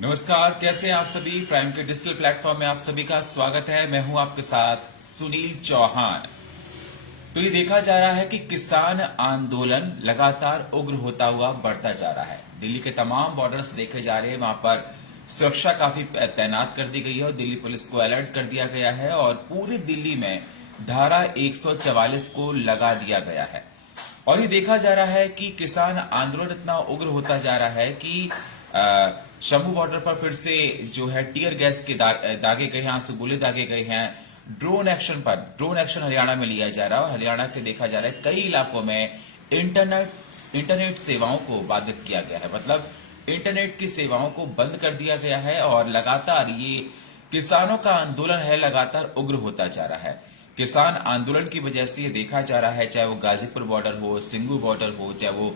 नमस्कार, कैसे हैं आप सभी। प्राइम के डिजिटल प्लेटफॉर्म में आप सभी का स्वागत है। मैं हूं आपके साथ सुनील चौहान। तो ये देखा जा रहा है कि किसान आंदोलन लगातार उग्र होता हुआ बढ़ता जा रहा है। दिल्ली के तमाम बॉर्डर्स देखे जा रहे हैं, वहां पर सुरक्षा काफी तैनात कर दी गई है और दिल्ली पुलिस को अलर्ट कर दिया गया है और पूरी दिल्ली में धारा 144 को लगा दिया गया है। और ये देखा जा रहा है कि किसान आंदोलन इतना उग्र होता जा रहा है कि शंभू बॉर्डर पर फिर से जो है टीयर गैस के दागे गए हैं, आंसू गोले दागे गए हैं। ड्रोन एक्शन हरियाणा में लिया जा रहा है और हरियाणा के देखा जा रहा है कई इलाकों में इंटरनेट सेवाओं को बाधित किया गया है। मतलब इंटरनेट की सेवाओं को बंद कर दिया गया है और लगातार ये किसानों का आंदोलन है, लगातार उग्र होता जा रहा है। किसान आंदोलन की वजह से ये देखा जा रहा है, चाहे वो गाजीपुर बॉर्डर हो, सिंगू बॉर्डर हो, चाहे वो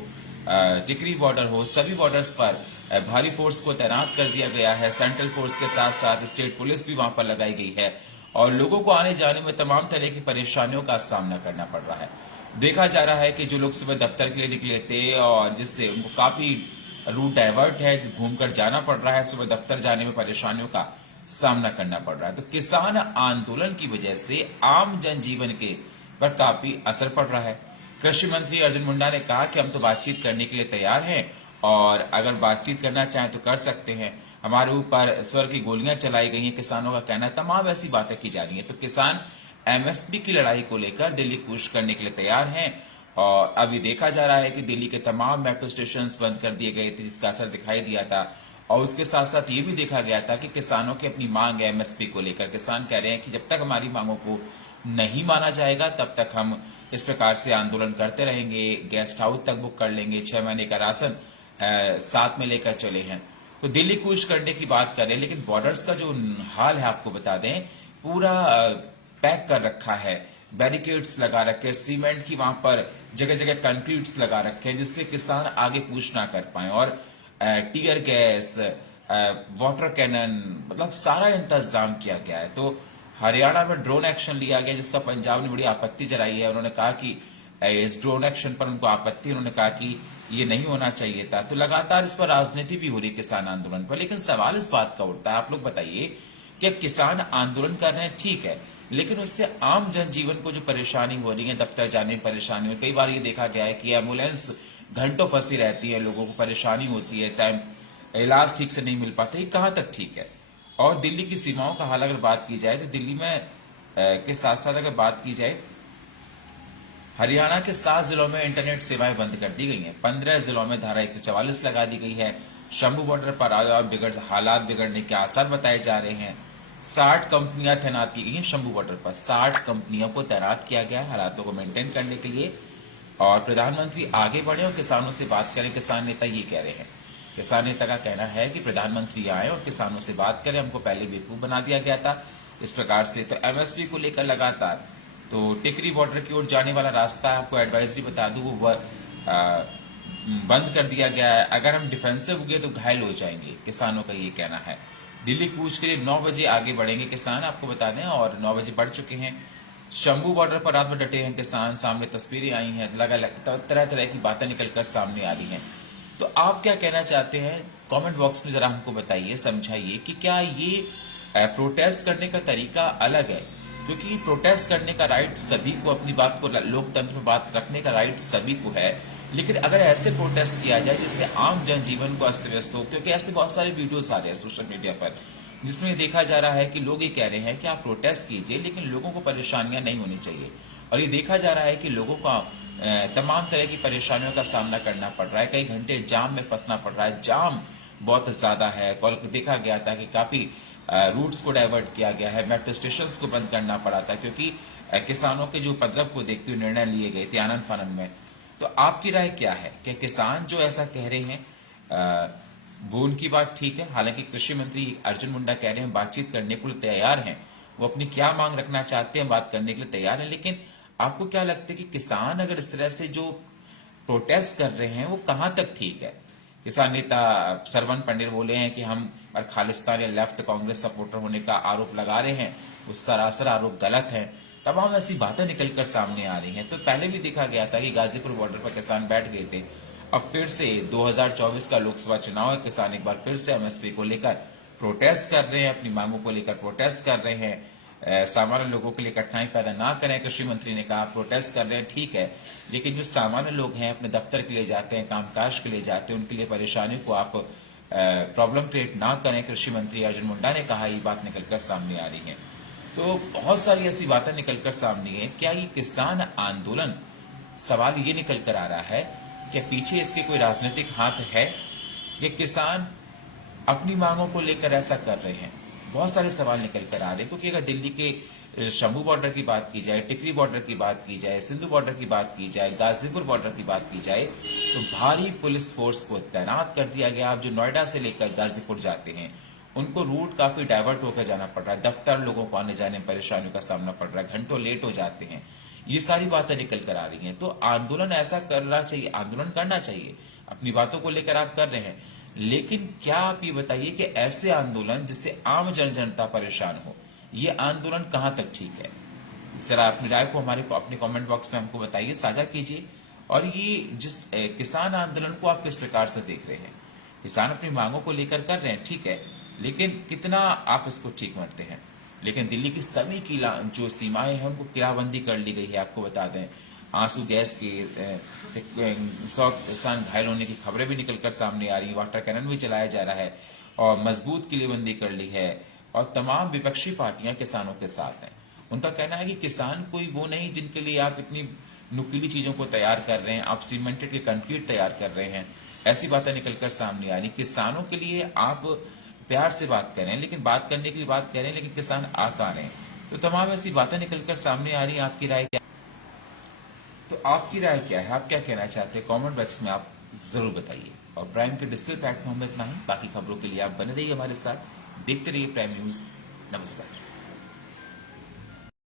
टिकरी बॉर्डर हो, सभी बॉर्डर्स पर भारी फोर्स को तैनात कर दिया गया है। सेंट्रल फोर्स के साथ साथ स्टेट पुलिस भी वहां पर लगाई गई है और लोगों को आने जाने में तमाम तरह की परेशानियों का सामना करना पड़ रहा है। देखा जा रहा है कि जो लोग सुबह दफ्तर के लिए निकले थे और जिससे उनको काफी रूट डाइवर्ट है, घूमकर जाना पड़ रहा है, सुबह दफ्तर जाने में परेशानियों का सामना करना पड़ रहा है। तो किसान आंदोलन की वजह से आम जनजीवन के पर काफी असर पड़ रहा है। कृषि मंत्री अर्जुन मुंडा ने कहा कि हम तो बातचीत करने के लिए तैयार हैं और अगर बातचीत करना चाहें तो कर सकते हैं। हमारे ऊपर स्वर की गोलियां चलाई गई हैं, किसानों का कहना है, तमाम ऐसी बातें की जा रही हैं। तो किसान एमएसपी की लड़ाई को लेकर दिल्ली कूच करने के लिए तैयार हैं और अभी देखा जा रहा है कि दिल्ली के तमाम मेट्रो स्टेशन बंद कर दिए गए थे, जिसका असर दिखाई दिया था। और उसके साथ साथ ये भी देखा गया था कि किसानों की अपनी मांग है एमएसपी को लेकर। किसान कह रहे हैं कि जब तक हमारी मांगों को नहीं माना जाएगा तब तक हम इस प्रकार से आंदोलन करते रहेंगे। गेस्ट हाउस तक बुक कर लेंगे, 6 महीने का राशन साथ में लेकर चले हैं। तो दिल्ली कूच करने की बात करें, लेकिन बॉर्डर्स का जो हाल है आपको बता दें, पूरा पैक कर रखा है, बैरिकेड्स लगा रखे, सीमेंट की वहां पर जगह जगह कंक्रीट्स लगा रखे हैं, जिससे किसान आगे कूच ना कर पाए। और टीयर गैस, वाटर कैनन, मतलब सारा इंतजाम किया गया है। तो हरियाणा में ड्रोन एक्शन लिया गया, जिसका पंजाब ने बड़ी आपत्ति जताई है। उन्होंने कहा कि इस ड्रोन एक्शन पर उनको आपत्ति, उन्होंने कहा कि ये नहीं होना चाहिए था। तो लगातार इस पर राजनीति भी हो रही है किसान आंदोलन पर। लेकिन सवाल इस बात का उठता है, आप लोग बताइए कि किसान आंदोलन कर रहे हैं, ठीक है, लेकिन उससे आम जनजीवन को जो परेशानी हो रही है, दफ्तर जाने में परेशानी हो, कई बार ये देखा गया है कि एम्बुलेंस घंटों फंसी रहती है, लोगों को परेशानी होती है, टाइम इलाज ठीक से नहीं मिल पाता, ये कहां तक ठीक है। और दिल्ली की सीमाओं का हाल अगर बात की जाए तो दिल्ली में के साथ साथ अगर बात की जाए, हरियाणा के 7 जिलों में इंटरनेट सेवाएं बंद कर दी गई हैं। 15 जिलों में धारा 144 लगा दी गई है। शंभू बॉर्डर पर हालात बिगड़ने के आसार बताए जा रहे हैं। 60 कंपनियां तैनात की गई हैं शंभू बॉर्डर पर। 60 कंपनियों को तैनात किया गया है हालातों को मेंटेन करने के लिए। और प्रधानमंत्री आगे बढ़े और किसानों से बात करें। किसान नेता ये कह रहे हैं, किसान नेता का कहना है कि प्रधानमंत्री आए और किसानों से बात करें, हमको पहले बेवकूफ बना दिया गया था इस प्रकार से। तो एमएसपी को लेकर लगातार, तो टिकरी बॉर्डर की ओर जाने वाला रास्ता, आपको एडवाइजरी बता दूं, वो बंद कर दिया गया है। अगर हम डिफेंसिव हो गए तो घायल हो जाएंगे, किसानों का ये कहना है। दिल्ली कूच के लिए 9 बजे आगे बढ़ेंगे किसान, आपको बता दें, और 9 बजे बढ़ चुके हैं। शंभू बॉर्डर पर रात में डटे हैं किसान, सामने तस्वीरें आई हैं, अलग तरह तरह की बातें निकलकर सामने आ रही हैं। तो आप क्या कहना चाहते हैं, कमेंट बॉक्स में जरा हमको बताइए, समझाइए कि क्या ये प्रोटेस्ट करने का तरीका अलग है। क्योंकि प्रोटेस्ट करने का राइट सभी को, अपनी बात को लोकतंत्र में बात रखने का राइट सभी को है, लेकिन अगर ऐसे प्रोटेस्ट किया जाए जिससे आम जनजीवन को अस्त व्यस्त हो, क्योंकि ऐसे बहुत सारे वीडियोस आ रहे हैं सोशल मीडिया पर जिसमें देखा जा रहा है कि लोग ये कह रहे हैं कि आप प्रोटेस्ट कीजिए लेकिन लोगों को परेशानियां नहीं होनी चाहिए। और ये देखा जा रहा है कि लोगों को तमाम तरह की परेशानियों का सामना करना पड़ रहा है, कई घंटे जाम में फंसना पड़ रहा है, जाम बहुत ज्यादा है। कल देखा गया था कि काफी रूट्स को डाइवर्ट किया गया है, मेट्रो स्टेशन को बंद करना पड़ा था, क्योंकि किसानों के जो उपद्रव को देखते हुए निर्णय लिए गए थे आनंद फानंद में। तो आपकी राय क्या है कि किसान जो ऐसा कह रहे हैं वो उनकी बात ठीक है? हालांकि कृषि मंत्री अर्जुन मुंडा कह रहे हैं बातचीत करने के लिए तैयार हैं, वो अपनी क्या मांग रखना चाहते हैं बात करने के लिए तैयार है। लेकिन आपको क्या लगता है कि किसान अगर इस तरह से जो प्रोटेस्ट कर रहे हैं वो कहां तक ठीक है? किसान नेता सरवन पंडित बोले हैं कि हम खालिस्तान या लेफ्ट कांग्रेस सपोर्टर होने का आरोप लगा रहे हैं, वो सरासर आरोप गलत है। तमाम ऐसी बातें निकलकर सामने आ रही हैं। तो पहले भी देखा गया था कि गाजीपुर बॉर्डर पर किसान बैठ गए थे अब फिर से 2024 का लोकसभा चुनाव है, किसान एक बार फिर से एमएसपी को लेकर प्रोटेस्ट कर रहे हैं, अपनी मांगों को लेकर प्रोटेस्ट कर रहे हैं। सामान्य लोगों के लिए कठिनाई पैदा ना करें, कृषि मंत्री ने कहा। प्रोटेस्ट कर रहे हैं, ठीक है, लेकिन जो सामान्य लोग हैं, अपने दफ्तर के लिए जाते हैं, कामकाज के लिए जाते हैं, उनके लिए परेशानी को आप प्रॉब्लम क्रिएट ना करें। कृषि मंत्री अर्जुन मुंडा ने कहा, ये बात निकलकर सामने आ रही है। तो बहुत सारी ऐसी बातें निकलकर सामने है। क्या ये किसान आंदोलन, सवाल ये निकल कर आ रहा है कि पीछे इसके कोई राजनीतिक हाथ है, ये किसान अपनी मांगों को लेकर ऐसा कर रहे हैं? बहुत सारे सवाल निकल कर आ रहे हैं, क्योंकि अगर दिल्ली के शंभू बॉर्डर की बात की जाए, टिकरी बॉर्डर की बात की जाए, सिंधु बॉर्डर की बात की जाए, गाजीपुर बॉर्डर की बात की जाए, तो भारी पुलिस फोर्स को तैनात कर दिया गया। आप जो नोएडा से लेकर गाजीपुर जाते हैं, उनको रूट काफी डाइवर्ट होकर जाना पड़ रहा है, दफ्तर लोगों को आने जाने में परेशानियों का सामना पड़ रहा है, घंटों लेट हो जाते हैं। ये सारी बातें निकल कर आ रही हैं। तो आंदोलन ऐसा करना चाहिए, आंदोलन करना चाहिए, अपनी बातों को लेकर आप कर रहे हैं, लेकिन क्या आप ये बताइए कि ऐसे आंदोलन जिससे आम जनता परेशान हो, ये आंदोलन कहां तक ठीक है? जरा अपनी राय को हमारे अपने कमेंट बॉक्स में हमको बताइए, साझा कीजिए। और ये जिस किसान आंदोलन को आप किस प्रकार से देख रहे हैं? किसान अपनी मांगों को लेकर कर रहे हैं, ठीक है, लेकिन कितना आप इसको ठीक मानते हैं? लेकिन दिल्ली की सभी किला जो सीमाएं हैं, उनको किलाबंदी कर ली गई है। आपको बता दें, आंसू गैस के से 100 किसान घायल होने की खबरें भी निकलकर सामने आ रही है। वाटर कैनन भी चलाया जा रहा है और मजबूत किलेबंदी कर ली है। और तमाम विपक्षी पार्टियां किसानों के साथ हैं। उनका कहना है कि किसान कोई वो नहीं जिनके लिए आप इतनी नुकीली चीजों को तैयार कर रहे हैं, आप सीमेंटेड के कंक्रीट तैयार कर रहे हैं। ऐसी बातें निकलकर सामने आ रही। किसानों के लिए आप प्यार से बात करें, लेकिन बात करने के लिए बात करें, लेकिन किसान आ कहां रहे हैं? तो तमाम ऐसी बातें निकलकर सामने आ रही है। आपकी राय क्या? तो आपकी राय क्या है? आप क्या कहना चाहते हैं? कमेंट बॉक्स में आप जरूर बताइए। और प्राइम के डिजिटल प्लेटफॉर्म में इतना ही। बाकी खबरों के लिए आप बने रहिए हमारे साथ, देखते रहिए प्राइम न्यूज। नमस्कार।